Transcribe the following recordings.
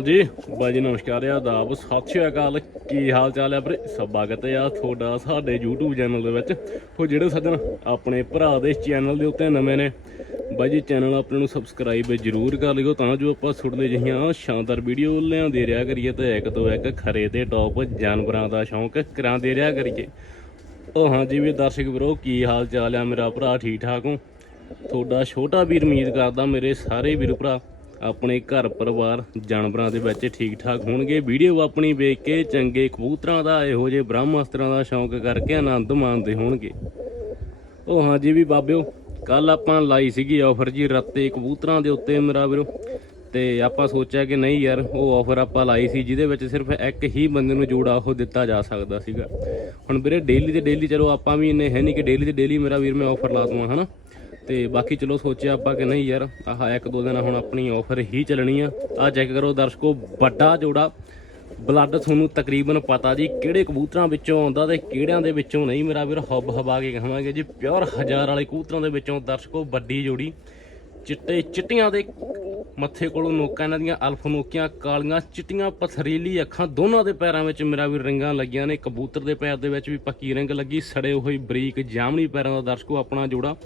ਹਾਂਜੀ ਬਾਜੀ ਨਮਸਕਾਰ ਆਦਾਬ, ਸਤਿ ਸ਼੍ਰੀ ਅਕਾਲ। ਕੀ ਹਾਲ ਚਾਲ ਹੈ ਵੀਰੇ? ਸਵਾਗਤ ਆ ਤੁਹਾਡਾ ਸਾਡੇ YouTube ਚੈਨਲ ਦੇ ਵਿੱਚ। ਉਹ ਜਿਹੜੇ ਸੱਜਣ ਆਪਣੇ ਭਰਾ ਦੇ ਚੈਨਲ ਦੇ ਉੱਤੇ ਨਵੇਂ ਨੇ ਬਾਜੀ ਚੈਨਲ ਆਪਣੇ ਨੂੰ ਸਬਸਕ੍ਰਾਈਬ ਜ਼ਰੂਰ ਕਰ ਲਿਓ, ਤਾਂ ਜੋ ਆਪਾਂ ਸੁਣਦੇ ਜਿਹੀਆਂ ਸ਼ਾਨਦਾਰ ਵੀਡੀਓ ਲਿਆਉਂਦੇ ਰਿਹਾ ਕਰੀਏ ਤੇ ਇੱਕ ਤੋਂ ਇੱਕ ਖਰੇ ਤੇ ਟੌਪ ਜਾਨਵਰਾਂ ਦਾ ਸ਼ੌਂਕ ਕਰਾਉਂਦੇ ਰਿਹਾ ਕਰੀਏ। ਉਹ ਹਾਂਜੀ ਵੀ ਦਰਸ਼ਕ ਵੀਰੋ, ਕੀ ਹਾਲ ਚਾਲ ਆ ਮੇਰਾ ਭਰਾ ਠੀਕ ਠਾਕ ਹੋ? ਤੁਹਾਡਾ ਛੋਟਾ ਵੀਰ ਉਮੀਦ ਕਰਦਾ ਮੇਰੇ ਸਾਰੇ ਵੀਰ ਭਰਾ ਆਪਣੇ ਘਰ ਪਰਿਵਾਰ, ਜਾਨਵਰਾਂ ਦੇ ਵਿੱਚ ਠੀਕ ਠਾਕ ਹੋਣਗੇ। ਵੀਡੀਓ ਆਪਣੀ ਵੇਖ ਕੇ ਚੰਗੇ ਕਬੂਤਰਾਂ ਦਾ ਇਹੋ ਜਿਹੇ ਬ੍ਰਹਮਾਸਤਰਾਂ ਦਾ ਸ਼ੌਂਕ ਕਰਕੇ ਆਨੰਦ ਮਾਣਦੇ ਹੋਣਗੇ। ਉਹ ਹਾਂਜੀ ਵੀ ਬਾਬਿਓ ਕੱਲ ਆਪਾਂ ਲਾਈ ਸੀਗੀ ਆਫਰ ਜੀ ਰੱਤੇ ਕਬੂਤਰਾਂ ਦੇ ਉੱਤੇ ਮੇਰਾ ਵੀਰੋ। ਤੇ ਆਪਾਂ ਸੋਚਿਆ ਕਿ ਨਹੀਂ ਯਾਰ, ਉਹ ਆਫਰ ਆਪਾਂ ਲਾਈ ਸੀ, ਜਿਹਦੇ ਵਿੱਚ ਸਿਰਫ ਇੱਕ ਹੀ ਬੰਦੇ ਨੂੰ ਜੋੜਾ ਉਹ ਦਿੱਤਾ ਜਾ ਸਕਦਾ ਸੀਗਾ। ਹੁਣ ਵੀਰੇ ਡੇਲੀ ਤੇ ਡੇਲੀ ਚਲੋ ਆਪਾਂ ਵੀ ਇੰਨੇ ਹੈ ਨਹੀਂ ਕਿ ਡੇਲੀ ਤੇ ਡੇਲੀ ਮੇਰਾ ਵੀਰ ਮੈਂ ਆਫਰ ਲਾ ਦਵਾਂ, ਹਨਾ? ਤੇ ਬਾਕੀ ਚਲੋ ਸੋਚਿਆ ਆਪਾਂ ਕਿ ਨਹੀਂ ਯਾਰ, ਆਹ ਇੱਕ ਦੋ ਦਿਨ ਹੁਣ ਆਪਣੀ ਆਫਰ ਹੀ ਚੱਲਣੀ ਆ। ਆ ਚੈੱਕ ਕਰੋ ਦਰਸ਼ਕੋ, ਵੱਡਾ ਜੋੜਾ। ਬਲੱਡ ਤੁਹਾਨੂੰ ਤਕਰੀਬਨ ਪਤਾ ਜੀ, ਕਿਹੜੇ ਕਬੂਤਰਾਂ ਵਿੱਚੋਂ ਆਉਂਦਾ ਤੇ ਕਿਹੜਿਆਂ ਦੇ ਵਿੱਚੋਂ ਨਹੀਂ। ਮੇਰਾ ਵੀਰ ਹੱਬ ਹਬਾ ਕੇ ਕਹਾਂਗੇ ਜੀ, ਪਿਓਰ ਹਜ਼ਾਰ ਵਾਲੇ ਕਬੂਤਰਾਂ ਦੇ ਵਿੱਚੋਂ ਦਰਸ਼ਕੋ, ਵੱਡੀ ਜੋੜੀ। ਚਿੱਟੇ ਚਿੱਟੀਆਂ ਦੇ ਮੱਥੇ ਕੋਲੋਂ ਨੋਕਾਂ ਇਹਨਾਂ ਦੀਆਂ, ਅਲਫ ਨੋਕੀਆਂ, ਕਾਲੀਆਂ, ਚਿੱਟੀਆਂ ਪਥਰੀਲੀ ਅੱਖਾਂ ਦੋਨਾਂ ਦੇ ਪੈਰਾਂ ਵਿੱਚ ਮੇਰਾ ਵੀ ਰਿੰਗਾਂ ਲੱਗੀਆਂ ਨੇ। ਕਬੂਤਰ ਦੇ ਪੈਰ ਦੇ ਵਿੱਚ ਵੀ ਪੱਕੀ ਰਿੰਗ ਲੱਗੀ, ਸੜੇ ਹੋਈ ਬਰੀਕ ਜਾਮਣੀ ਪੈਰਾਂ ਦਾ ਦਰਸ਼ਕੋ ਆਪਣਾ ਜੋੜਾ।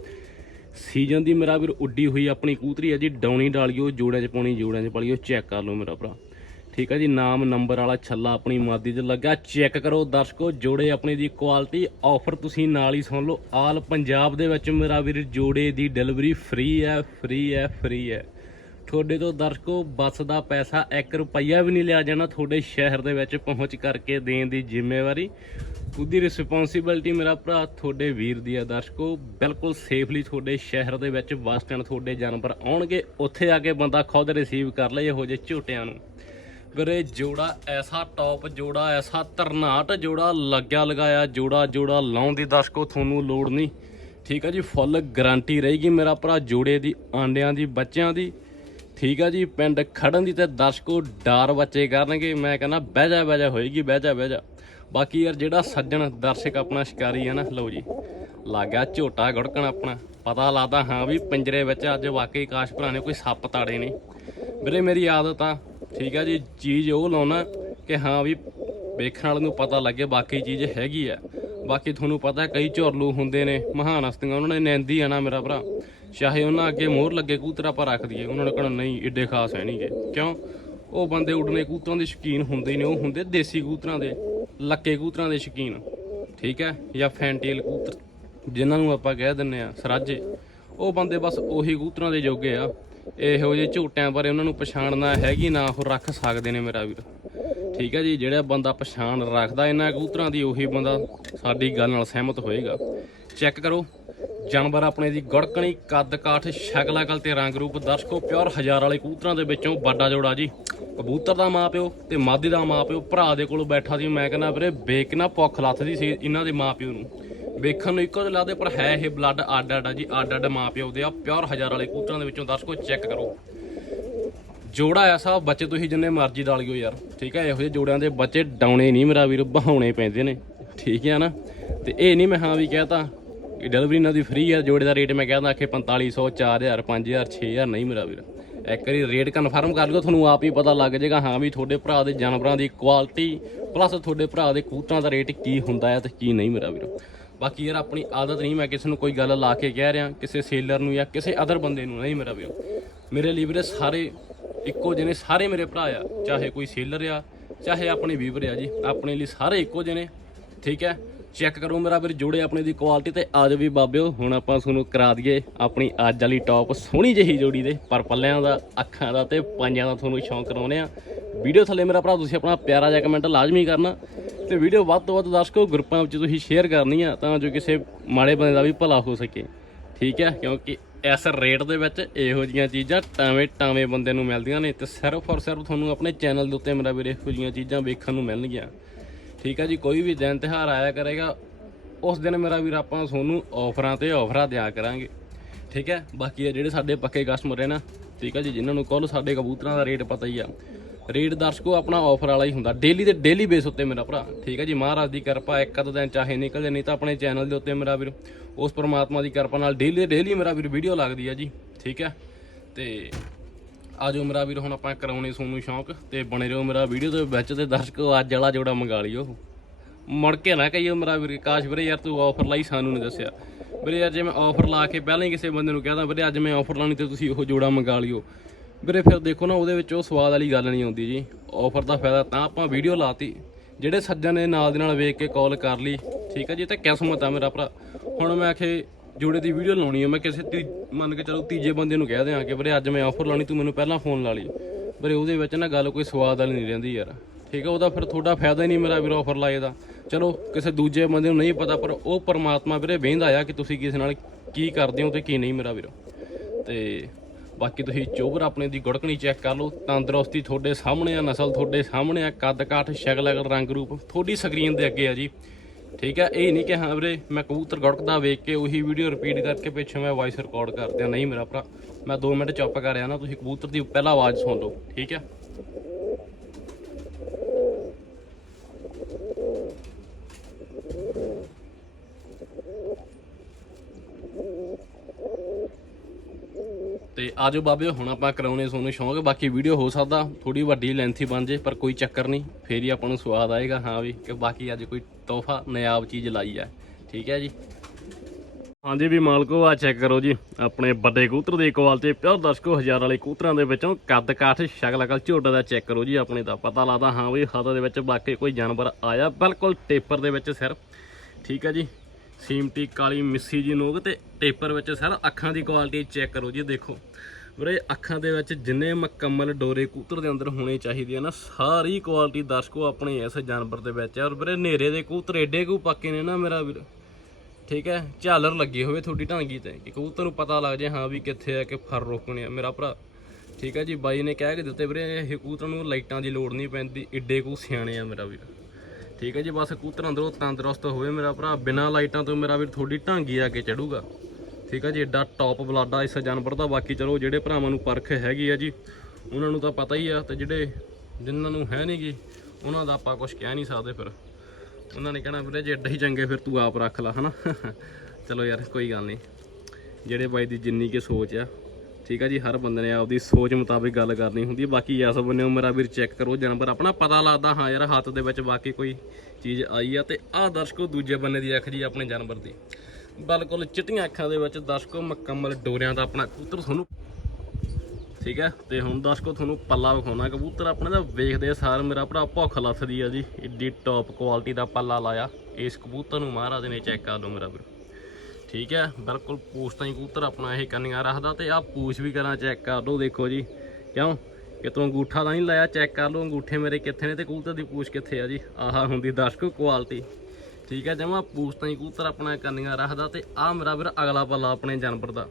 ਸੀਜ਼ਨ ਦੀ ਮੇਰਾ ਵੀਰ ਉੱਡੀ ਹੋਈ ਆਪਣੀ ਕੂਤਰੀ ਹੈ ਜੀ ਡੌਣੀ ਡਾਲਿਓ ਜੋੜਿਆਂ 'ਚ ਪਾਉਣੀ ਜੋੜਿਆਂ 'ਚ ਪਾਲਿਓ, ਚੈੱਕ ਕਰ ਲਓ ਮੇਰਾ ਭਰਾ। ਠੀਕ ਹੈ ਜੀ, ਨਾਮ, ਨੰਬਰ ਵਾਲਾ ਛੱਲਾ ਆਪਣੀ ਮਾਦੀ 'ਚ ਲੱਗਾ ਚੈੱਕ ਕਰੋ ਦਰਸ਼ਕੋ, ਜੋੜੇ ਆਪਣੇ ਦੀ ਕੁਆਲਿਟੀ ਆਫਰ ਤੁਸੀਂ ਨਾਲ ਹੀ ਸੁਣ ਲਓ। ਆਲ ਪੰਜਾਬ ਦੇ ਵਿੱਚ ਮੇਰਾ ਵੀਰ ਜੋੜੇ ਦੀ ਡਿਲੀਵਰੀ ਫ੍ਰੀ ਹੈ ਫ੍ਰੀ ਹੈ ਫ੍ਰੀ ਹੈ। ਤੁਹਾਡੇ ਤੋਂ ਦਰਸ਼ਕੋ, ਬੱਸ ਦਾ ਪੈਸਾ 1 ਰੁਪਈਆ ਵੀ ਨਹੀਂ ਲਿਆ ਜਾਣਾ, ਤੁਹਾਡੇ ਸ਼ਹਿਰ ਦੇ ਵਿੱਚ ਪਹੁੰਚ ਕਰਕੇ ਦੇਣ ਦੀ ਜ਼ਿੰਮੇਵਾਰੀ। ਉਹਦੀ ਰਿਸਪੌਂਸਿਬਿਲਟੀ ਮੇਰਾ ਭਰਾ, ਤੁਹਾਡੇ ਵੀਰ ਦੀ ਆ ਦਰਸ਼ਕੋ। ਬਿਲਕੁਲ ਸੇਫਲੀ ਤੁਹਾਡੇ ਸ਼ਹਿਰ ਦੇ ਵਿੱਚ ਬੱਸ ਸਟੈਂਡ ਤੁਹਾਡੇ ਜਾਨਵਰ ਆਉਣਗੇ। ਉੱਥੇ ਆ ਕੇ ਬੰਦਾ ਖੁਦ ਰਿਸੀਵ ਕਰ ਲਏ ਇਹੋ ਜਿਹੇ ਝੋਟਿਆਂ ਨੂੰ। ਵੀਰੇ, ਜੋੜਾ ਐਸਾ ਟੌਪ ਜੋੜਾ ਐਸਾ ਤਰਨਾਟ ਜੋੜਾ ਲੱਗਿਆ ਲਗਾਇਆ, ਜੋੜਾ ਜੋੜਾ ਲਾਉਣ ਦੀ ਦਰਸ਼ਕੋ ਤੁਹਾਨੂੰ ਲੋੜ ਨਹੀਂ। ਠੀਕ ਆ ਜੀ ਫੁੱਲ ਗਾਰੰਟੀ ਰਹੇਗੀ ਮੇਰਾ ਭਰਾ ਜੋੜੇ ਦੀ, ਆਂਡਿਆਂ ਦੀ, ਬੱਚਿਆਂ ਦੀ। ਠੀਕ ਆ ਜੀ, ਪਿੰਡ ਖੜਨ ਦੀ ਤੇ ਦਰਸ਼ਕੋ ਡਾਰ ਬੱਚੇ ਕਰਨਗੇ। ਮੈਂ ਕਹਿੰਦਾ ਬਹਿ ਜਾ ਬਹਿ ਜਾ, ਹੋਏਗੀ, ਬਹਿ ਜਾ ਬਹਿ ਜਾ। ਬਾਕੀ ਯਾਰ ਜਿਹੜਾ ਸੱਜਣ ਦਰਸ਼ਕ ਆਪਣਾ ਸ਼ਿਕਾਰੀ ਹੈ ਨਾ, ਲਓ ਜੀ। ਲੱਗਾ ਝੋਟਾ ਗੜਕਣ ਆਪਣਾ। ਪਤਾ ਲੱਗਦਾ ਹਾਂ ਵੀ ਪਿੰਜਰੇ ਵਿੱਚ ਅੱਜ ਵਾਕਈ ਕਾਸ਼ ਭਰਾ ਨੇ ਕੋਈ ਸੱਪ ਤਾੜੇ ਨੇ। ਵੀਰੇ, ਮੇਰੀ ਆਦਤ ਆ। ਠੀਕ ਆ ਜੀ, ਚੀਜ਼ ਉਹ ਲਾਉਣਾ ਕਿ ਹਾਂ ਵੀ ਵੇਖਣ ਵਾਲੇ ਨੂੰ ਪਤਾ ਲੱਗੇ ਬਾਕੀ ਚੀਜ਼ ਹੈਗੀ ਆ। ਬਾਕੀ ਤੁਹਾਨੂੰ ਪਤਾ ਕਈ ਝੋਰਲੂ ਹੁੰਦੇ ਨੇ, ਮਹਾਨ ਹਸਤੀਆਂ, ਉਹਨਾਂ ਨੇ ਨੈਂਦੀ ਆ ਨਾ ਮੇਰਾ ਭਰਾ। ਚਾਹੇ ਉਹਨਾਂ ਅੱਗੇ ਮੋਹਰ ਲੱਗੇ ਕੂਤਰਾ ਆਪਾਂ ਰੱਖ ਦਈਏ। ਉਹਨਾਂ ਨੇ ਕਹਿਣਾ, ਨਹੀਂ, ਏਡੇ ਖਾਸ ਹੈ ਨਹੀਂਗੇ ਕਿਉਂ? ਉਹ ਬੰਦੇ ਉਡਨੇ ਕੂਤਰਾਂ ਦੇ ਸ਼ੌਕੀਨ ਹੁੰਦੇ ਨੇ, ਉਹ ਹੁੰਦੇ ਦੇਸੀ ਕੂਤਰਾਂ ਦੇ। ਲੱਕੇ ਕੂਤਰਾਂ ਦੇ ਸ਼ੌਕੀਨ, ਠੀਕ ਹੈ? ਜਾਂ ਫੈਂਟੇਲ ਕੂਤਰ, ਜਿਨ੍ਹਾਂ ਨੂੰ ਆਪਾਂ ਕਹਿ ਦਿੰਨੇ ਆ ਸਰਾਜੇ। ਉਹ ਬੰਦੇ ਬਸ ਉਹੀ ਕੂਤਰਾਂ ਦੇ ਜੋਗੇ ਆ। ਇਹੋ ਜਿਹੇ ਝੂਟਿਆਂ ਬਾਰੇ ਉਹਨਾਂ ਨੂੰ ਪਛਾਣਨਾ ਹੈਗੀ ਨਾ, ਉਹ ਰੱਖ ਸਕਦੇ ਨੇ ਮੇਰਾ ਵੀਰ। ਠੀਕ ਹੈ ਜੀ, ਜਿਹੜਾ ਬੰਦਾ ਪਛਾਣ ਰੱਖਦਾ, ਇਹਨਾਂ ਕਬੂਤਰਾਂ ਦੀ ਉਹੀ ਬੰਦਾ ਸਾਡੀ ਗੱਲ ਨਾਲ ਸਹਿਮਤ ਹੋਏਗਾ। ਚੈੱਕ ਕਰੋ। ਜਾਨਵਰ ਆਪਣੇ ਦੀ ਗੜਕਣੀ ਕੱਦ ਕਾਠ ਸ਼ਕਲ ਅਕਲ ਤੇ ਰੰਗ ਰੂਪ ਦਰਸ਼ਕੋ, ਪਿਓਰ ਹਜ਼ਾਰ ਵਾਲੇ ਕਬੂਤਰਾਂ ਦੇ ਵਿੱਚੋਂ ਵੱਡਾ ਜੋੜਾ ਜੀ। ਕਬੂਤਰ ਦਾ ਮਾਪਿਓ ਤੇ ਮਾਦੀ ਦਾ ਮਾਪਿਓ ਭਰਾ ਦੇ ਕੋਲ ਬੈਠਾ ਸੀ। ਮੈਂ ਕਹਿੰਦਾ, ਵੀਰੇ ਵੇਖ ਨਾ ਭੁੱਖ ਲੱਥਦੀ ਸੀ ਇਹਨਾਂ ਦੇ ਮਾਪਿਓ ਨੂੰ। ਵੇਖਣ ਨੂੰ ਇੱਕੋ ਜਿਹੇ ਲੱਗਦੇ, ਪਰ ਹੈ ਇਹ ਬਲੱਡ ਅੱਡ ਅੱਡ ਜੀ ਅੱਡ ਅੱਡ ਮਾਪਿਓ ਦੇ ਆ। ਪਿਓਰ ਹਜ਼ਾਰ ਵਾਲੇ ਕਬੂਤਰਾਂ ਦੇ ਵਿੱਚੋਂ ਦਰਸ਼ਕੋ, ਚੈੱਕ ਕਰੋ। ਜੋੜਾ ਐਸਾ ਬੱਚੇ ਤੁਸੀਂ ਜਿੰਨੇ ਮਰਜ਼ੀ ਡਾਲਿਓ ਯਾਰ, ਠੀਕ ਹੈ ਇਹੋ ਜਿਹੇ ਜੋੜਿਆਂ ਦੇ ਬੱਚੇ ਡਾਉਣੇ ਨਹੀਂ ਮੇਰਾ ਵੀਰ, ਬਹਾਉਣੇ ਪੈਂਦੇ ਨੇ, ਠੀਕ ਹੈ ਨਾ? ਤੇ ਇਹ ਨਹੀਂ ਮੈਂ ਹਾਂ ਵੀ ਕਹਤਾ ਕਿ ਡਿਲੀਵਰੀ ਇਹਨਾਂ ਦੀ ਫ੍ਰੀ ਹੈ ਜੋੜੇ ਦਾ ਰੇਟ ਮੈਂ ਕਹਿੰਦਾ ਆਖੇ 4500 4000 5000 6000 ਨਹੀਂ ਮੇਰਾ ਵੀਰ। ਇੱਕ ਵਾਰੀ ਰੇਟ ਕਨਫਰਮ ਕਰ ਲਿਓ ਤੁਹਾਨੂੰ ਆਪ ਹੀ ਪਤਾ ਲੱਗ ਜਾਏਗਾ, ਹਾਂ ਵੀ ਤੁਹਾਡੇ ਭਰਾ ਦੇ ਜਾਨਵਰਾਂ ਦੀ ਕੁਆਲਿਟੀ ਪਲੱਸ ਤੁਹਾਡੇ ਭਰਾ ਦੇ ਕਬੂਤਰਾਂ ਦਾ ਰੇਟ ਕੀ ਹੁੰਦਾ ਹੈ ਤੇ ਕੀ ਨਹੀਂ ਮੇਰਾ ਵੀਰ। ਬਾਕੀ ਯਾਰ ਆਪਣੀ ਆਦਤ ਨਹੀਂ, ਮੈਂ ਕਿਸੇ ਨੂੰ ਕੋਈ ਗੱਲ ਲਾ ਕੇ ਕਹਿ ਰਿਹਾ, ਕਿਸੇ ਸੇਲਰ ਨੂੰ ਜਾਂ ਕਿਸੇ ਅਦਰ ਬੰਦੇ ਨੂੰ ਨਹੀਂ ਮੇਰਾ ਵੀਰ। ਮੇਰੇ ਲਈ ਵੀਰੇ ਸਾਰੇ ਇੱਕੋ ਜਿਹੇ ਨੇ, ਸਾਰੇ ਮੇਰੇ ਭਰਾ ਆ, ਚਾਹੇ ਕੋਈ ਸੇਲਰ ਆ, ਚਾਹੇ ਆਪਣੇ ਵੀਵਰ ਆ ਜੀ, ਆਪਣੇ ਲਈ ਸਾਰੇ ਇੱਕੋ ਜਿਹੇ ਨੇ, ਠੀਕ ਹੈ? ਚੈੱਕ ਕਰੋ ਮੇਰਾ ਵੀਰ, ਜੋੜੇ ਆਪਣੇ ਦੀ ਕੁਆਲਿਟੀ ਤੇ ਆਜ ਵੀ ਬਾਬਿਓ, ਹੁਣ ਆਪਾਂ ਤੁਹਾਨੂੰ ਕਰਾ ਦਈਏ ਆਪਣੀ ਅੱਜ ਵਾਲੀ ਟੌਪ ਸੋਹਣੀ ਜਿਹੀ ਜੋੜੀ ਦੇ, ਪਰ ਪੱਲਿਆਂ ਦਾ, ਅੱਖਾਂ ਦਾ ਤੇ ਪੰਜਾਂ ਦਾ ਤੁਹਾਨੂੰ ਸ਼ੌਂਕ ਕਰਾਉਨੇ ਆ ਵੀਡੀਓ ਥੱਲੇ ਮੇਰਾ ਭਰਾ, ਤੁਸੀਂ ਆਪਣਾ ਪਿਆਰਾ ਜਿਹਾ ਕਮੈਂਟ ਲਾਜ਼ਮੀ ਕਰਨਾ। ਤੇ ਵੀਡੀਓ ਵੱਧ ਤੋਂ ਵੱਧ ਦਰਸ਼ਕੋ, ਗਰੁੱਪਾਂ ਵਿੱਚ ਤੁਸੀਂ ਸ਼ੇਅਰ ਕਰਨੀ ਆ, ਤਾਂ ਜੋ ਕਿਸੇ ਮਾੜੇ ਬੰਦੇ ਦਾ ਵੀ ਭਲਾ ਹੋ ਸਕੇ। ਠੀਕ ਹੈ ਕਿਉਂਕਿ ਇਸ ਰੇਟ ਦੇ ਵਿੱਚ ਇਹੋ ਜੀਆਂ ਚੀਜ਼ਾਂ ਟਾਵੇਂ ਟਾਵੇਂ ਬੰਦੇ ਨੂੰ ਮਿਲਦੀਆਂ ਨੇ, ਤੇ ਸਿਰਫ ਔਰ ਸਿਰਫ ਤੁਹਾਨੂੰ ਆਪਣੇ ਚੈਨਲ ਦੇ ਉੱਤੇ ਮੇਰਾ ਵੀਰੇ, ਇਹੋ ਜੀਆਂ ਚੀਜ਼ਾਂ ਵੇਖਣ ਨੂੰ ਮਿਲਣਗੀਆਂ। ਠੀਕ ਹੈ ਜੀ, ਕੋਈ ਵੀ ਦਿਨ ਤਿਉਹਾਰ ਆਇਆ ਕਰੇਗਾ, ਉਸ ਦਿਨ ਮੇਰਾ ਵੀਰ ਆਪਾਂ ਤੁਹਾਨੂੰ ਆਫਰਾਂ ਤੇ ਆਫਰਾਂ ਦਿਆ ਕਰਾਂਗੇ। ਠੀਕ ਹੈ ਬਾਕੀ ਆ ਜਿਹੜੇ ਸਾਡੇ ਪੱਕੇ ਕਸਟਮਰ ਹੈ ਨਾ, ਠੀਕ ਹੈ ਜੀ, ਜਿਨ੍ਹਾਂ ਨੂੰ ਕੱਲ ਸਾਡੇ ਕਬੂਤਰਾਂ ਦਾ ਰੇਟ ਪਤਾ ਹੀ ਆ। ਰੇਟ ਦਰਸ਼ਕੋ, ਆਪਣਾ ਆਫਰ ਵਾਲਾ ਹੀ ਹੁੰਦਾ ਡੇਲੀ ਦੇ ਡੇਲੀ ਬੇਸ ਉੱਤੇ ਮੇਰਾ ਭਰਾ। ਠੀਕ ਹੈ ਜੀ, ਮਹਾਰਾਜ ਦੀ ਕਿਰਪਾ, ਇੱਕ ਅੱਧ ਦਿਨ ਚਾਹੇ ਨਿਕਲ ਜਾਏ ਨਹੀਂ ਤਾਂ ਆਪਣੇ ਚੈਨਲ ਦੇ ਉੱਤੇ ਮੇਰਾ ਵੀਰ, ਉਸ ਪਰਮਾਤਮਾ ਦੀ ਕਿਰਪਾ ਨਾਲ ਡੇਲੀ ਡੇਲੀ ਮੇਰਾ ਵੀਰ ਵੀਡੀਓ ਲੱਗਦੀ ਆ ਜੀ। ਠੀਕ ਹੈ ਤੇ ਆਜੋ ਮੇਰਾ ਵੀਰ ਹੁਣ ਆਪਾਂ ਕਰਾਉਣੇ ਸੋਨੂੰ ਸ਼ੌਂਕ ਤੇ ਬਣੇ ਰਹੋ ਮੇਰਾ ਵੀਡੀਓ ਦੇ ਵਿੱਚ ਤੇ ਦਰਸ਼ਕੋ ਅੱਜ ਵਾਲਾ ਜੋੜਾ ਮੰਗਾ ਲਿਓ। ਮੁੜ ਕੇ ਨਾ ਕਹੀਓ ਮੇਰਾ ਵੀਰ, ਕਾਸ਼ ਵੀਰੇ ਯਾਰ ਤੂੰ ਆਫਰ ਲਾਈ, ਸਾਨੂੰ ਨਹੀਂ ਦੱਸਿਆ। ਵੀਰੇ ਯਾਰ ਜੇ ਮੈਂ ਆਫਰ ਲਾ ਕੇ ਪਹਿਲਾਂ ਹੀ ਕਿਸੇ ਬੰਦੇ ਨੂੰ ਕਹਦਾ ਵੀਰੇ ਅੱਜ ਮੈਂ ਆਫਰ ਲਾਣੀ ਤੇ ਤੁਸੀਂ ਉਹ ਜੋੜਾ ਮੰਗਾ ਲਿਓ। ਵੀਰੇ ਫਿਰ ਦੇਖੋ ਨਾ, ਉਹਦੇ ਵਿੱਚ ਉਹ ਸਵਾਦ ਵਾਲੀ ਗੱਲ ਨਹੀਂ ਆਉਂਦੀ ਜੀ। ਆਫਰ ਦਾ ਫਾਇਦਾ ਤਾਂ ਆਪਾਂ ਵੀਡੀਓ ਲਾਤੀ, ਜਿਹੜੇ ਸੱਜਣ ਨੇ ਨਾਲ ਦੇ ਨਾਲ ਵੇਖ ਕੇ ਕਾਲ ਕਰ ਲਈ। ਠੀਕ ਹੈ ਜੀ, ਇਹ ਤਾਂ ਕਿਸਮਤ ਆ ਮੇਰਾ ਭਰਾ। ਹੁਣ ਮੈਂ ਆਖੇ ਜੋੜੇ ਦੀ ਵੀਡੀਓ ਲਾਉਣੀ ਹੈ ਮੈਂ ਕਿਸੇ ਤੀ ਮੰਨ ਕੇ ਚਲੋ ਤੀਜੇ ਬੰਦੇ ਨੂੰ ਕਹਿ ਦਿਆਂ ਕਿ ਵੀਰੇ ਅੱਜ ਮੈਂ ਆਫਰ ਲਾਉਣੀ, ਤੂੰ ਮੈਨੂੰ ਪਹਿਲਾਂ ਫੋਨ ਲਾ ਲਈ। ਵੀਰੇ ਉਹਦੇ ਵਿੱਚ ਨਾ ਗੱਲ ਕੋਈ ਸਵਾਦ ਵਾਲੀ ਨਹੀਂ ਰਹਿੰਦੀ ਯਾਰ। ਠੀਕ ਹੈ ਉਹਦਾ ਫਿਰ ਤੁਹਾਡਾ ਫਾਇਦਾ ਹੀ ਨਹੀਂ ਮੇਰਾ ਵੀਰ ਆਫਰ ਲਾਏ ਦਾ। ਚਲੋ, ਕਿਸੇ ਦੂਜੇ ਬੰਦੇ ਨੂੰ ਨਹੀਂ ਪਤਾ, ਪਰ ਉਹ ਪਰਮਾਤਮਾ ਵੀਰੇ ਵੇਂਦਾ ਆ ਕਿ ਤੁਸੀਂ ਕਿਸੇ ਨਾਲ ਕੀ ਕਰਦੇ ਹੋ ਤੇ ਕੀ ਨਹੀਂ ਮੇਰਾ ਵੀਰ। ਤੇ ਬਾਕੀ ਤੁਸੀਂ ਚੋਬਰ ਆਪਣੇ ਦੀ ਗੁੜਕਣੀ ਚੈੱਕ ਕਰ ਲਓ। ਤੰਦਰੁਸਤੀ ਤੁਹਾਡੇ ਸਾਹਮਣੇ ਆ, ਨਸਲ ਤੁਹਾਡੇ ਸਾਹਮਣੇ ਆ। ਕੱਦ ਕਾਠ ਸ਼ਕਲ ਅਗਲ ਰੰਗ ਰੂਪ ਤੁਹਾਡੀ ਸਕਰੀਨ ਦੇ ਅੱਗੇ ਆ ਜੀ। ਠੀਕ ਹੈ, ਇਹ ਨਹੀਂ ਕਿ ਹਾਂ ਵੀਰੇ, ਮੈਂ ਕਬੂਤਰ ਗੁੜਕਦਾ ਵੇਖ ਕੇ, ਉਹੀ ਵੀਡੀਓ ਰਿਪੀਟ ਕਰਕੇ ਪਿੱਛੇ ਮੈਂ ਵਾਇਸ ਰਿਕਾਰਡ ਕਰ ਦਿਆਂ ਨਹੀਂ ਮੇਰਾ ਭਰਾ, ਮੈਂ 2 ਮਿੰਟ ਚੁੱਪ ਕਰ ਰਿਹਾ ਨਾ, ਤੁਸੀਂ ਕਬੂਤਰ ਦੀ ਪਹਿਲਾਂ ਆਵਾਜ਼ ਸੁਣ ਲਓ, ਠੀਕ ਹੈ? ਤੇ ਆਜੋ ਬਾਬੇ, ਹੁਣ ਆਪਾਂ ਕਰਾਉਣੇ ਤੁਹਾਨੂੰ ਸ਼ੌਂਕ, ਬਾਕੀ ਵੀਡੀਓ ਹੋ ਸਕਦਾ ਥੋੜੀ ਵੱਡੀ ਲੈਂਥੀ ਬਣ ਜੇ, ਪਰ ਕੋਈ ਚੱਕਰ ਨਹੀਂ, ਫੇਰ ਹੀ ਆਪਾਂ ਨੂੰ ਸਵਾਦ ਆਏਗਾ, ਹਾਂ ਵੀ, ਕਿ ਬਾਕੀ ਅੱਜ ਕੋਈ ਤੋਹਫਾ ਨਿਆਬ ਚੀਜ਼ ਲਾਈ ਹੈ ਠੀਕ ਹੈ ਜੀ? ਹਾਂਜੀ ਵੀ ਮਾਲਕੋ ਆ ਚੈੱਕ ਕਰੋ ਜੀ, ਆਪਣੇ ਵੱਡੇ ਕਬੂਤਰ ਦੀ ਕੁਆਲਿਟੀ ਪਿਓਰ ਦਰਸ਼ਕੋ, ਹਜ਼ਾਰ ਵਾਲੇ ਕੂਤਰਾਂ ਦੇ ਵਿੱਚੋਂ ਕੱਦ ਕਾਠ, ਸ਼ਕਲ ਅਕਲ, ਝੋਟਾ ਦਾ ਚੈੱਕ ਕਰੋ ਜੀ, ਆਪਣੇ ਦਾ ਪਤਾ ਲੱਗਦਾ, ਹਾਂ ਵੀ, ਹੱਥ ਦੇ ਵਿੱਚ ਬਾਕੀ ਕੋਈ ਜਾਨਵਰ ਆਇਆ, ਬਿਲਕੁਲ ਟੇਪਰ ਦੇ ਵਿੱਚ ਸਿਰ। ਠੀਕ ਹੈ ਜੀ? ਸੀਮਟੀ ਕਾਲੀ ਮਿੱਸੀ ਜੀ ਨੋਗ ਤੇ ਟੇਪਰ ਵਿੱਚ ਸਰ ਅੱਖਾਂ ਦੀ ਕੁਆਲਿਟੀ ਚੈੱਕ ਕਰੋ ਜੀ, ਦੇਖੋ। ਵੀਰੇ, ਅੱਖਾਂ ਦੇ ਵਿੱਚ ਜਿੰਨੇ ਮੁਕੰਮਲ ਡੋਰੇ ਕੂਤਰ ਦੇ ਅੰਦਰ ਹੋਣੇ ਚਾਹੀਦੇ ਆ ਨਾ, ਸਾਰੀ ਕੁਆਲਿਟੀ ਦਰਸ਼ਕੋ ਆਪਣੇ ਇਸ ਜਾਨਵਰ ਦੇ ਵਿੱਚ ਆ। ਔਰ ਵੀਰੇ ਨੇਰੇ ਦੇ ਕੂਤਰ ਏਡੇ ਕੋ ਪੱਕੇ ਨੇ ਨਾ ਮੇਰਾ ਵੀਰ। ਠੀਕ ਹੈ? ਝਾਲਰ ਲੱਗੀ ਹੋਵੇ ਤੁਹਾਡੀ ਢਾਂਗੀ ਤੇ, ਕਿ ਕਬੂਤਰ ਨੂੰ ਪਤਾ ਲੱਗ ਜਾਏ, ਹਾਂ ਵੀ ਕਿੱਥੇ ਆ, ਕਿ ਫਰ ਰੋਕਣੇ ਆ ਮੇਰਾ ਭਰਾ। ਠੀਕ ਹੈ ਜੀ, ਬਾਈ ਨੇ ਕਹਿ ਕੇ ਦਿੱਤੇ ਵੀਰੇ, ਇਹ ਕਬੂਤਰ ਨੂੰ ਲਾਈਟਾਂ ਦੀ ਲੋੜ ਨਹੀਂ ਪੈਂਦੀ, ਏਡੇ ਕੋ ਸਿਆਣੇ ਆ ਮੇਰਾ ਵੀਰ। ਠੀਕ ਹੈ ਜੀ, ਬਸ ਕਬੂਤਰ ਅੰਦਰੋਂ ਤੰਦਰੁਸਤ ਹੋਵੇ ਮੇਰਾ ਭਰਾ, ਬਿਨਾਂ ਲਾਈਟਾਂ ਤੋਂ ਮੇਰਾ ਵੀਰ ਤੁਹਾਡੀ ਢਾਂਗੀ ਆ ਕੇ ਚੜੂਗਾ। ਠੀਕ ਹੈ ਜੀ, ਏਡਾ ਟੌਪ ਬਲਾਡਾ ਇਸ ਜਾਨਵਰ ਦਾ, ਬਾਕੀ ਚਲੋ ਜਿਹੜੇ ਭਰਾਵਾਂ ਨੂੰ ਪਰਖ ਹੈਗੀ ਆ ਜੀ, ਉਹਨਾਂ ਨੂੰ ਤਾਂ ਪਤਾ ਹੀ ਆ ਤੇ ਜਿਹੜੇ ਜਿਨ੍ਹਾਂ ਨੂੰ ਹੈ ਨਹੀਂਗੀ ਉਹਨਾਂ ਦਾ ਆਪਾਂ ਕੁਝ ਕਹਿ ਨਹੀਂ ਸਕਦੇ ਫਿਰ। ਉਹਨਾਂ ਨੇ ਕਹਿਣਾ ਵੀਰੇ ਜੇ ਐਡਾ ਹੀ ਚੰਗੇ ਫਿਰ ਤੂੰ ਆਪ ਰੱਖ ਲੈ, ਹਨਾ? ਚਲੋ ਯਾਰ, ਕੋਈ ਗੱਲ ਨਹੀਂ ਜਿਹੜੇ ਬਾਈ ਦੀ ਜਿੰਨੀ ਕੀ ਸੋਚ ਆ ਠੀਕ ਆ ਜੀ, ਹਰ ਬੰਦੇ ਨੇ ਆਪਦੀ ਸੋਚ ਮੁਤਾਬਿਕ ਗੱਲ ਕਰਨੀ ਹੁੰਦੀ ਹੈ ਬਾਕੀ ਇਸ ਬੰਨੇ ਮੇਰਾ ਵੀਰ ਚੈੱਕ ਕਰੋ ਜਾਨਵਰ ਆਪਣਾ ਪਤਾ ਲੱਗਦਾ, ਹਾਂ ਯਾਰ ਹੱਥ ਦੇ ਵਿੱਚ ਬਾਕੀ ਕੋਈ ਚੀਜ਼ ਆਈ ਆ ਤੇ ਆਹ ਦਰਸ਼ਕੋ ਦੂਜੇ ਬੰਨੇ ਦੀ ਅੱਖ ਜੀ ਆਪਣੇ ਜਾਨਵਰ ਦੀ। ਬਿਲਕੁਲ ਚਿੱਟੀਆਂ ਅੱਖਾਂ ਦੇ ਵਿੱਚ ਦਰਸ਼ਕੋ ਮੁਕੰਮਲ ਡੋਰਿਆਂ ਦਾ ਆਪਣਾ ਕਬੂਤਰ ਤੁਹਾਨੂੰ ਠੀਕ ਹੈ ਤੇ ਹੁਣ ਦਰਸ਼ਕੋ ਤੁਹਾਨੂੰ ਪੱਲਾ ਵਿਖਾਉਣਾ, ਕਬੂਤਰ ਆਪਣੇ ਦਾ ਵੇਖਦੇ ਸਾਰ, ਮੇਰਾ ਭਰਾ ਭੁੱਖ ਲੱਥਦੀ ਆ ਜੀ, ਏਡੀ ਟੌਪ ਕੁਆਲਿਟੀ ਦਾ ਪੱਲਾ ਲਾਇਆ, ਇਸ ਕਬੂਤਰ ਨੂੰ ਮਹਾਰਾਜ ਨੇ ਚੈੱਕ ਕਰ ਲਓ ਮੇਰਾ ਵੀਰ। ਠੀਕ ਹੈ, ਬਿਲਕੁਲ ਪੂਛ ਤਾਂ ਹੀ ਕਬੂਤਰ ਆਪਣਾ ਇਹ ਕੰਨੀਆਂ ਰੱਖਦਾ ਤੇ ਆਹ ਪੂਛ ਵੀ ਕਰਾਂ, ਚੈੱਕ ਕਰ ਲਓ ਦੇਖੋ ਜੀ। ਕਿਉਂ? ਕਿਤੋਂ ਅੰਗੂਠਾ ਤਾਂ ਨਹੀਂ ਲਾਇਆ? ਚੈੱਕ ਕਰ ਲਓ ਅੰਗੂਠੇ ਮੇਰੇ ਕਿੱਥੇ ਨੇ ਤੇ ਕਬੂਤਰ ਦੀ ਪੂਛ ਕਿੱਥੇ ਆ ਜੀ? ਆਹ ਹੁੰਦੀ ਦਰਸ਼ਕੋ ਕੁਆਲਿਟੀ ਠੀਕ ਹੈ, ਜਮਾ ਪੂਛ ਤਾਂ ਹੀ ਕਬੂਤਰ ਆਪਣਾ ਕੰਨੀਆਂ ਰੱਖਦਾ ਤੇ ਆਹ ਮੇਰਾ ਵੀਰ ਅਗਲਾ ਪੱਲਾ ਆਪਣੇ ਜਾਨਵਰ ਦਾ।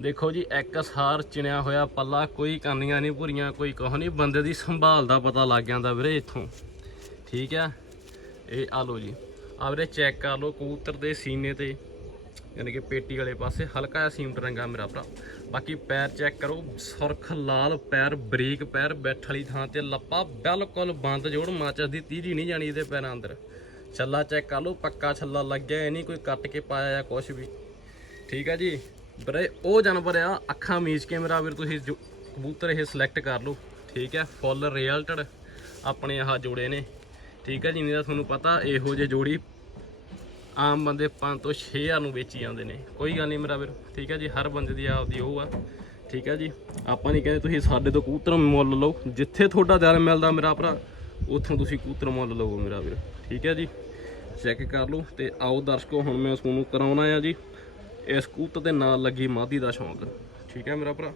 ਦੇਖੋ ਜੀ, ਇੱਕ ਸਾਰ ਚਿਣਿਆ ਹੋਇਆ ਪੱਲਾ, ਕੋਈ ਕੰਨੀਆਂ ਨਹੀਂ ਭੁਰੀਆਂ, ਕੋਈ ਕੁਛ ਨਹੀਂ, ਬੰਦੇ ਦੀ ਸੰਭਾਲ ਦਾ ਪਤਾ ਲੱਗ ਜਾਂਦਾ ਵੀਰੇ ਇੱਥੋਂ। ਠੀਕ ਹੈ, ਇਹ ਆ ਲਓ ਜੀ। ਆ ਵੀਰੇ ਚੈੱਕ ਕਰ ਲਓ ਕਬੂਤਰ ਦੇ ਸੀਨੇ ਤੇ। ਯਾਨੀ ਕਿ ਪੇਟੀ ਵਾਲੇ ਪਾਸੇ, ਹਲਕਾ ਜਿਹਾ ਸੀਮਟ ਰੰਗਾ ਮੇਰਾ ਭਰਾ। ਬਾਕੀ ਪੈਰ ਚੈੱਕ ਕਰੋ, ਸੁਰਖ ਲਾਲ ਪੈਰ, ਬਰੀਕ ਪੈਰ, ਬੈਠ ਵਾਲੀ ਥਾਂ ਤੇ ਲੱਪਾ, ਬਿਲਕੁਲ ਬੰਦ ਜੋੜ ਮਾਚਸ ਦੀ ਤੀਜੀ ਨਹੀਂ ਜਾਣੀ ਇਹਦੇ ਪੈਰਾਂ ਅੰਦਰ। ਛੱਲਾ ਚੈੱਕ ਕਰ ਲਓ, ਪੱਕਾ ਛੱਲਾ ਲੱਗਿਆ ਇਹ ਨਹੀਂ, ਕੋਈ ਕੱਟ ਕੇ ਪਾਇਆ ਜਾਂ ਕੁਝ ਵੀ। ਠੀਕ ਹੈ ਜੀ? ਵੀਰੇ, ਉਹ ਜਾਨਵਰ ਆ, ਅੱਖਾਂ ਮੀਚ ਕੇ ਮੇਰਾ ਵੀਰ, ਤੁਸੀਂ ਜੋ- ਕਬੂਤਰ ਇਹ ਸਿਲੈਕਟ ਕਰ ਲਓ। ਠੀਕ ਹੈ ਫੁੱਲ ਰਿਜ਼ਲਟਡ ਆਪਣੇ ਆਹ ਜੋੜੇ ਨੇ। ਠੀਕ ਹੈ ਜੀ, ਨਹੀਂ ਤਾਂ ਤੁਹਾਨੂੰ ਪਤਾ, ਇਹੋ ਜਿਹੇ ਜੋੜੀ ਆਮ ਬੰਦੇ 5 ਤੋਂ 6000 ਨੂੰ ਵੇਚੀ ਜਾਂਦੇ ਨੇ। ਕੋਈ ਗੱਲ ਨਹੀਂ ਮੇਰਾ ਵੀਰ, ਠੀਕ ਹੈ ਜੀ, ਹਰ ਬੰਦੇ ਦੀ ਆਪਦੀ ਉਹ ਆ, ਠੀਕ ਹੈ ਜੀ। ਆਪਾਂ ਨਹੀਂ ਕਹਿੰਦੇ ਤੁਸੀਂ ਸਾਡੇ ਤੋਂ ਕਬੂਤਰ ਮੁੱਲ ਲਓ, ਜਿੱਥੇ ਤੁਹਾਡਾ ਦਿਲ ਮਿਲਦਾ ਮੇਰਾ ਭਰਾ, ਉੱਥੋਂ ਤੁਸੀਂ ਕਬੂਤਰ ਮੁੱਲ ਲਓ ਮੇਰਾ ਵੀਰ, ਠੀਕ ਹੈ ਜੀ। ਚੈੱਕ ਕਰ ਲਓ ਤੇ ਆਓ ਦਰਸ਼ਕੋ, ਹੁਣ ਮੈਂ ਤੁਹਾਨੂੰ ਕਰਾਉਣਾ ਆ ਜੀ। ਇਸ ਕਬੂਤਰ ਦੇ ਨਾਲ ਲੱਗੀ ਮਾਦੀ ਦਾ ਸ਼ੌਂਕ, ਠੀਕ ਹੈ ਮੇਰਾ ਭਰਾ।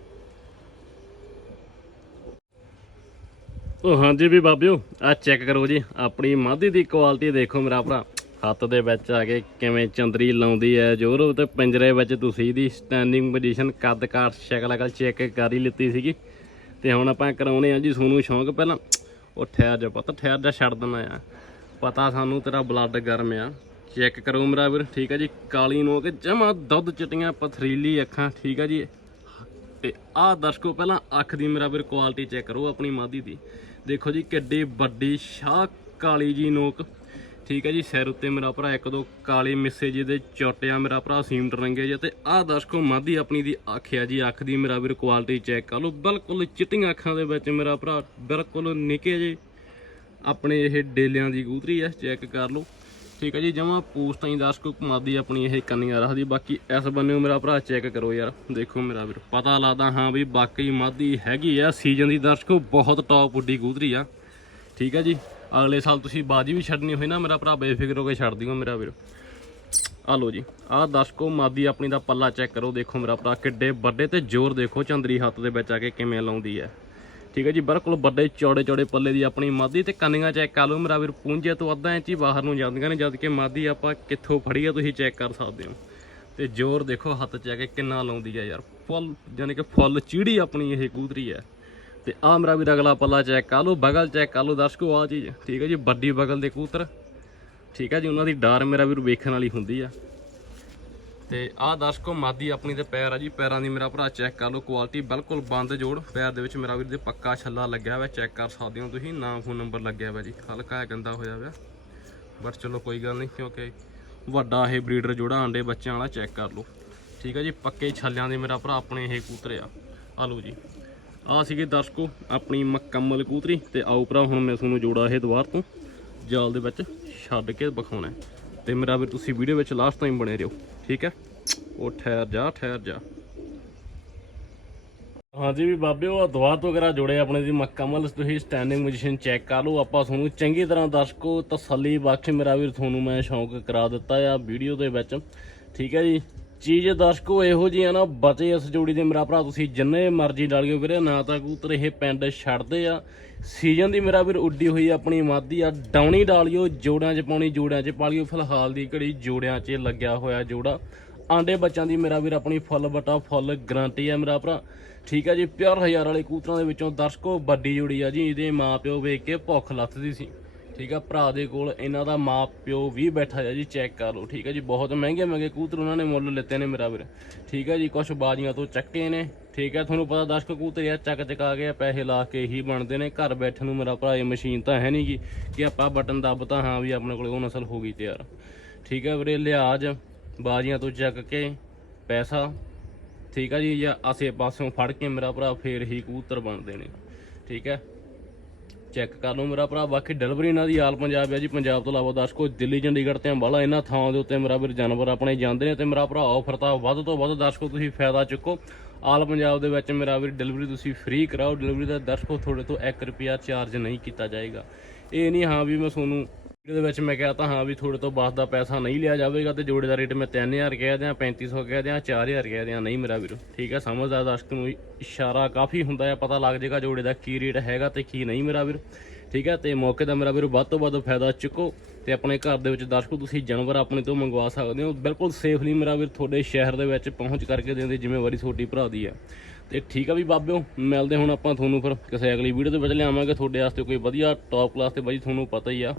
ਉਹ ਹਾਂਜੀ ਵੀ ਬਾਬਿਓ ਆ ਚੈੱਕ ਕਰੋ ਜੀ, ਆਪਣੀ ਮਾਦੀ ਦੀ ਕੁਆਲਿਟੀ ਦੇਖੋ ਮੇਰਾ ਭਰਾ। ਹੱਥ ਦੇ ਵਿੱਚ ਆ ਕੇ ਕਿਵੇਂ ਚੰਦਰੀ ਲਾਉਂਦੀ ਹੈ ਜੋਰ ਤੇ ਪਿੰਜਰੇ ਵਿੱਚ ਤੁਸੀਂ ਦੀ ਸਟੈਂਡਿੰਗ ਪੋਜੀਸ਼ਨ ਕੱਦ ਕਾਠ ਸ਼ਕਲ ਅਕਲ ਚੈੱਕ ਕਰ ਹੀ ਲਿੱਤੀ ਸੀਗੀ। ਤੇ ਹੁਣ ਆਪਾਂ ਕਰਾਉਣੇ ਆ ਜੀ ਸੋਨੂੰ ਸ਼ੌਂਕ ਪਹਿਲਾਂ। ਉਹ ਠਹਿਰ ਜਾ ਪਤਾ, ਠਹਿਰ ਜਾ, ਛੱਡ ਦਿੰਦਾ ਆ। ਪਤਾ ਸਾਨੂੰ ਤੇਰਾ ਬਲੱਡ ਗਰਮ ਆ। ਚੈੱਕ ਕਰੋ ਮੇਰਾ ਵੀਰ, ਠੀਕ ਆ ਜੀ? ਕਾਲੀ ਨੋਕ ਜਮਾ ਦੁੱਧ ਚਟੀਆਂ ਪਥਰੀਲੀ ਅੱਖਾਂ, ਠੀਕ ਆ ਜੀ? ਤੇ ਆਹ ਦਰਸ਼ਕੋ ਪਹਿਲਾਂ ਅੱਖ ਦੀ ਮੇਰਾ ਵੀਰ ਕੁਆਲਿਟੀ ਚੈੱਕ ਕਰੋ ਆਪਣੀ ਮਾਦੀ ਦੀ। ਦੇਖੋ ਜੀ ਕਿੱਡੀ ਵੱਡੀ ਸ਼ਾਹ ਕਾਲੀ ਜੀ ਨੋਕ। ਠੀਕ ਹੈ ਜੀ, ਸਿਰ ਉੱਤੇ ਮੇਰਾ ਭਰਾ, ਇੱਕ ਦੋ ਕਾਲੇ ਮਿੱਸੇ ਜਿਹੇ ਦੇ ਚੋਟਿਆ ਮੇਰਾ ਭਰਾ, ਸੀਮਟ ਰੰਗੇ ਜੇ ਤੇ ਆਹ ਦਰਸ਼ਕੋ ਮਾਦੀ ਆਪਣੀ ਦੀ ਅੱਖ ਆ ਜੀ, ਅੱਖ ਦੀ ਮੇਰਾ ਵੀਰ ਕੁਆਲਿਟੀ ਚੈੱਕ ਕਰ ਲਓ। ਬਿਲਕੁਲ ਚਿੱਟੀਆਂ ਅੱਖਾਂ ਦੇ ਵਿੱਚ ਮੇਰਾ ਭਰਾ ਬਿਲਕੁਲ ਨਿੱਕੇ ਜੇ। ਆਪਣੇ ਇਹ ਡੇਲਿਆਂ ਦੀ ਗੂਤਰੀ ਆ ਚੈੱਕ ਕਰ ਲਓ। ਠੀਕ ਹੈ ਜੀ, ਜਮਾ ਪੋਸਟਾਂ ਹੀ ਦਰਸ਼ਕੋ ਮਾਦੀ ਆਪਣੀ ਇਹ ਕੰਨੀਆਂ ਰੱਖਦੀ, ਬਾਕੀ ਇਸ ਬੰਨੇ ਮੇਰਾ ਭਰਾ ਚੈੱਕ ਕਰੋ ਯਾਰ। ਦੇਖੋ ਮੇਰਾ ਵੀਰ, ਪਤਾ ਲੱਗਦਾ ਹਾਂ ਵੀ ਬਾਕੀ ਮਾਦੀ ਹੈਗੀ ਆ। ਸੀਜ਼ਨ ਦੀ ਦਰਸ਼ਕੋ ਬਹੁਤ ਟੌਪ ਉੱਡੀ ਗੂਤਰੀ ਆ। ਠੀਕ ਹੈ ਜੀ ਅਗਲੇ ਸਾਲ ਤੁਸੀਂ ਬਾਜੀ ਵੀ ਛੱਡਣੀ ਹੋਈ ਨਾ, ਮੇਰਾ ਭਰਾ ਬੇਫਿਕਰ ਹੋ ਕੇ ਛੱਡ ਦਿਓ ਮੇਰਾ ਵੀਰ। ਆ ਲੋ ਜੀ ਆਹ ਦਰਸ਼ਕੋ, ਮਾਦੀ ਆਪਣੀ ਦਾ ਪੱਲਾ ਚੈੱਕ ਕਰੋ, ਦੇਖੋ ਮੇਰਾ ਭਰਾ ਕਿੱਡੇ ਵੱਡੇ ਤੇ ਜ਼ੋਰ ਦੇਖੋ, ਚੰਦਰੀ ਹੱਥ ਦੇ ਵਿੱਚ ਆ ਕੇ ਕਿਵੇਂ ਲਾਉਂਦੀ ਹੈ। ਠੀਕ ਹੈ ਜੀ, ਬਿਲਕੁਲ ਵੱਡੇ ਚੌੜੇ ਚੌੜੇ ਪੱਲੇ ਦੀ ਆਪਣੀ ਮਾਦੀ ਤੇ ਕੰਨੀਆਂ ਚੈੱਕ ਕਰ ਲਓ, ਮੇਰਾ ਵੀਰ ਪੂੰਝੇ ਤੋਂ ਅੱਧਾ ਇੰਚ ਹੀ ਬਾਹਰ ਨੂੰ ਜਾਂਦੀਆਂ ਨੇ, ਜਦ ਕਿ ਮਾਦੀ ਆਪਾਂ ਕਿੱਥੋਂ ਫੜੀ ਆ ਤੁਸੀਂ ਚੈੱਕ ਕਰ ਸਕਦੇ ਹੋ। ਤੇ ਜ਼ੋਰ ਦੇਖੋ, ਹੱਥ 'ਚ ਆ ਕੇ ਕਿੰਨਾ ਲਾਉਂਦੀ ਹੈ ਯਾਰ, ਫੁੱਲ ਯਾਨੀ ਕਿ ਫੁੱਲ ਚੀੜੀ ਆਪਣੀ ਇਹ ਕੂਦਰੀ ਹੈ। ਤੇ ਆ ਮੇਰਾ ਵੀ ਅਗਲਾ ਪੱਲਾ ਚੈੱਕ ਕਰ ਲਓ, ਬਗਲ ਚੈੱਕ ਕਰ ਲਓ ਦਰਸ਼ਕੋ ਆ ਚੀਜ਼, ਠੀਕ ਹੈ ਜੀ, ਵੱਡੀ ਬਗਲ ਦੇ ਕਬੂਤਰ। ਠੀਕ ਹੈ ਜੀ, ਉਹਨਾਂ ਦੀ ਡਾਰ ਮੇਰਾ ਵੀ ਵੇਖਣ ਵਾਲੀ ਹੁੰਦੀ ਆ। ਤੇ ਆਹ ਦਰਸ਼ਕੋ, ਮਾਦੀ ਆਪਣੀ ਤੇ ਪੈਰ ਆ ਜੀ, ਪੈਰਾਂ ਦੀ ਮੇਰਾ ਭਰਾ ਚੈੱਕ ਕਰ ਲਓ ਕੁਆਲਿਟੀ ਬਿਲਕੁਲ ਬੰਦ ਜੋੜ। ਪੈਰ ਦੇ ਵਿੱਚ ਮੇਰਾ ਵੀਰ ਦੇ ਪੱਕਾ ਛੱਲਾ ਲੱਗਿਆ ਹੋਇਆ ਚੈੱਕ ਕਰ ਸਕਦੇ ਹੋ ਤੁਸੀਂ, ਨਾਮ ਫੋਨ ਨੰਬਰ ਲੱਗਿਆ ਹੋਇਆ ਜੀ, ਹਲਕਾ ਗੰਦਾ ਹੋਇਆ ਹੋਇਆ। ਬਟ ਚਲੋ ਕੋਈ ਗੱਲ ਨਹੀਂ, ਕਿਉਂਕਿ ਵੱਡਾ ਇਹ ਬਰੀਡਰ ਜੋੜਾ, ਆਂਡੇ ਬੱਚਿਆਂ ਵਾਲਾ ਚੈੱਕ ਕਰ ਲਓ। ਠੀਕ ਹੈ ਜੀ, ਪੱਕੇ ਛੱਲਿਆਂ ਦੇ ਮੇਰਾ ਭਰਾ ਆਪਣੇ ਇਹ ਕੂਤਰ ਆ। ਆ ਲਓ ਜੀ। ਆ ਸੀਗੇ ਦਰਸ਼ਕੋ ਆਪਣੀ ਮੁਕੰਮਲ ਕੂਤਰੀ ਤੇ ਆਓ ਭਰਾ, ਹੁਣ ਮੈਂ ਤੁਹਾਨੂੰ ਜੋੜਾ ਇਹ ਦੁਬਾਰ ਤੋਂ ਜਾਲ ਦੇ ਵਿੱਚ ਛੱਡ ਕੇ ਵਿਖਾਉਣਾ ਹੈ। ਤੇ ਮੇਰਾ ਵੀ ਤੁਸੀਂ ਵੀਡੀਓ ਵਿੱਚ ਲਾਸਟ ਟਾਈਮ ਬਣੇ ਰਹੋ, ਠੀਕ ਹੈ? ਉਹ ਠਹਿਰ ਜਾ ਠਹਿਰ ਜਾ। ਹਾਂਜੀ ਵੀ ਬਾਬੇ, ਉਹ ਦੁਆਰ ਤੋਂ ਕਰਾ ਜੋੜੇ ਆਪਣੇ ਦੀ ਮੁਕੰਮਲ ਤੁਸੀਂ ਸਟੈਂਡਿੰਗ ਪੋਜੀਸ਼ਨ ਚੈੱਕ ਕਰ ਲਓ, ਆਪਾਂ ਤੁਹਾਨੂੰ ਚੰਗੀ ਤਰ੍ਹਾਂ ਦਰਸ਼ਕੋ ਤਸੱਲੀ ਬਖਸ਼ ਮੇਰਾ ਵੀਰ, ਤੁਹਾਨੂੰ ਮੈਂ ਸ਼ੌਂਕ ਕਰਾ ਦਿੱਤਾ ਆ ਵੀਡੀਓ ਦੇ ਵਿੱਚ, ਠੀਕ ਹੈ ਜੀ? ਚੀਜ਼ ਦਰਸ਼ਕੋ ਇਹੋ ਜੀ ਆ ਨਾ, ਬਚੇ ਇਸ ਜੋੜੀ ਦੇ ਮੇਰਾ ਭਰਾ, ਤੁਸੀਂ ਜਿੰਨੇ ਮਰਜ਼ੀ ਡਾਲਿਓ ਵੀਰੇ, ਨਾ ਤਾਂ ਕਬੂਤਰ ਇਹ ਪਿੰਡ ਛੱਡਦੇ ਆ। ਸੀਜ਼ਨ ਦੀ ਮੇਰਾ ਵੀਰ ਉੱਡੀ ਹੋਈ ਆਪਣੀ ਮਾਦੀ ਆ, ਡਾਉਣੀ ਡਾਲਿਓ ਜੋੜਿਆਂ 'ਚ ਪਾਉਣੀ ਜੋੜਿਆਂ 'ਚ ਪਾਲਿਓ ਫਿਲਹਾਲ ਦੀ ਘੜੀ ਜੋੜਿਆਂ 'ਚ ਲੱਗਿਆ ਹੋਇਆ ਜੋੜਾ। ਆਂਡੇ ਬੱਚਾਂ ਦੀ ਮੇਰਾ ਵੀਰ ਆਪਣੀ ਫੁੱਲ ਬਟਾ, ਫੁੱਲ ਗਰੰਟੀ ਆ ਮੇਰਾ ਭਰਾ। ਠੀਕ ਆ ਜੀ ਪਿਓਰ ਹਜ਼ਾਰ ਵਾਲੇ ਕੂਤਰਾਂ ਦੇ ਵਿੱਚੋਂ ਦਰਸ਼ਕੋ ਵੱਡੀ ਜੋੜੀ ਆ ਜੀ, ਇਹਦੇ ਮਾਪਿਓ ਵੇਖ ਕੇ ਭੁੱਖ ਲੱਥਦੀ ਸੀ। ਠੀਕ ਆ, ਭਰਾ ਦੇ ਕੋਲ ਇਹਨਾਂ ਦਾ ਮਾਂ ਪਿਓ ਵੀ ਬੈਠਾ ਹੈ ਜੀ ਚੈੱਕ ਕਰ ਲਓ, ਠੀਕ ਹੈ ਜੀ, ਬਹੁਤ ਮਹਿੰਗੇ ਮਹਿੰਗੇ ਕੂਤਰ ਉਹਨਾਂ ਨੇ ਮੁੱਲ ਲਿੱਤੇ ਨੇ ਮੇਰਾ ਵੀਰ, ਠੀਕ ਹੈ ਜੀ ਕੁਝ ਬਾਜ਼ੀਆਂ ਤੋਂ ਚੱਕੇ ਨੇ, ਠੀਕ ਹੈ ਤੁਹਾਨੂੰ ਪਤਾ 10 ਕਬੂਤਰ ਆ ਚੱਕ ਚਕਾ ਕੇ ਪੈਸੇ ਲਾ ਕੇ ਹੀ ਬਣਦੇ ਨੇ, ਘਰ ਬੈਠਣ ਨੂੰ ਮੇਰਾ ਭਰਾ ਇਹ ਮਸ਼ੀਨ ਤਾਂ ਹੈ ਨਹੀਂਗੀ ਕਿ ਆਪਾਂ ਬਟਨ ਦੱਬਤਾ ਹਾਂ ਵੀ ਆਪਣੇ ਕੋਲ ਉਹ ਨਸਲ ਹੋ ਗਈ ਤਿਆਰ, ਠੀਕ ਹੈ ਵੀਰੇ ਲਿਹਾਜ਼ ਬਾਜ਼ੀਆਂ ਤੋਂ ਚੱਕ ਕੇ, ਪੈਸਾ, ਠੀਕ ਆ ਜੀ, ਜਾਂ ਆਸੇ ਪਾਸਿਓਂ ਫੜ ਕੇ ਮੇਰਾ ਭਰਾ ਫੇਰ ਹੀ ਕੂਤਰ ਬਣਦੇ ਨੇ, ਠੀਕ ਹੈ ਚੈੱਕ ਕਰ ਲਓ ਮੇਰਾ ਭਰਾ, ਬਾਕੀ ਡਿਲੀਵਰੀ ਇਹਨਾਂ ਦੀ ਆਲ ਪੰਜਾਬ ਹੈ ਜੀ। ਪੰਜਾਬ ਤੋਂ ਇਲਾਵਾ ਦਰਸ਼ਕੋ, ਦਿੱਲੀ, ਚੰਡੀਗੜ੍ਹ ਤੇ ਅੰਬਾਲਾ, ਇਹਨਾਂ ਥਾਵਾਂ ਦੇ ਉੱਤੇ ਮੇਰਾ ਵੀਰ ਜਾਨਵਰ ਆਪਣੇ ਜਾਂਦੇ ਨੇ ਤੇ ਮੇਰਾ ਭਰਾ ਆਫਰ ਤਾਂ ਵੱਧ ਤੋਂ ਵੱਧ ਦਰਸ਼ਕੋ ਤੁਸੀਂ ਫਾਇਦਾ ਚੁੱਕੋ। ਆਲ ਪੰਜਾਬ ਦੇ ਵਿੱਚ ਮੇਰਾ ਵੀਰ ਡਿਲੀਵਰੀ ਤੁਸੀਂ ਫ੍ਰੀ ਕਰਾਓ। ਡਿਲੀਵਰੀ ਦਾ ਦਰਸ਼ਕੋ, ਤੁਹਾਡੇ ਤੋਂ 1 ਰੁਪਿਆ ਚਾਰਜ ਨਹੀਂ ਕੀਤਾ ਜਾਏਗਾ। ਇਹ ਨਹੀਂ, ਹਾਂ ਵੀ ਮੈਂ ਤੁਹਾਨੂੰ ਵੀਡੀਓ ਦੇ ਵਿੱਚ ਮੈਂ ਕਿਹਾ ਤਾਂ ਹਾਂ ਵੀ ਤੁਹਾਡੇ ਤੋਂ ਬਾਅਦ ਦਾ ਪੈਸਾ ਨਹੀਂ ਲਿਆ ਜਾਵੇਗਾ ਤੇ ਜੋੜੇ ਦਾ ਰੇਟ ਮੈਂ 3000 ਕਹਿ ਦਿਆਂ 3500 ਕਹਿ ਦਿਆਂ 4000 ਕਹਿ ਦਿਆਂ। ਨਹੀਂ ਮੇਰਾ ਵੀਰ, ਠੀਕ ਹੈ ਸਮਝਦਾ ਦਰਸ਼ਕ ਨੂੰ ਇਸ਼ਾਰਾ ਕਾਫੀ ਹੁੰਦਾ ਹੈ ਪਤਾ ਲੱਗ ਜਾਏਗਾ ਜੋੜੇ ਦਾ ਕੀ ਰੇਟ ਹੈਗਾ ਤੇ ਕੀ ਨਹੀਂ ਮੇਰਾ ਵੀਰ। ਠੀਕ ਹੈ ਤੇ ਮੌਕੇ ਦਾ ਮੇਰਾ ਵੀਰ ਵੱਧ ਤੋਂ ਵੱਧ ਫਾਇਦਾ ਚੁੱਕੋ ਤੇ ਆਪਣੇ ਘਰ ਦੇ ਵਿੱਚ ਦਰਸ਼ਕੋ ਤੁਸੀਂ ਜਾਨਵਰ ਆਪਣੇ ਤੋਂ ਮੰਗਵਾ ਸਕਦੇ ਹੋ। ਬਿਲਕੁਲ ਸੇਫਲੀ ਮੇਰਾ ਵੀਰ ਤੁਹਾਡੇ ਸ਼ਹਿਰ ਦੇ ਵਿੱਚ ਪਹੁੰਚ ਕਰਕੇ ਦੇਣ ਦੀ ਜ਼ਿੰਮੇਵਾਰੀ ਤੁਹਾਡੀ ਭਰਾ ਦੀ ਆ। ਤੇ ਠੀਕ ਆ ਵੀ ਬਾਬਿਓ, ਮਿਲਦੇ ਹੁਣ ਆਪਾਂ ਤੁਹਾਨੂੰ ਫਿਰ ਕਿਸੇ ਅਗਲੀ ਵੀਡੀਓ ਦੇ ਵਿੱਚ ਲਿਆਵਾਂਗੇ। ਤੁਹਾਡੇ ਵਾਸਤੇ ਕੋਈ ਵਧੀਆ ਟੌਪ ਕਲਾਸ ਤੇ ਬਾਈ, ਤੁਹਾਨੂੰ ਪਤਾ ਹੀ ਆ।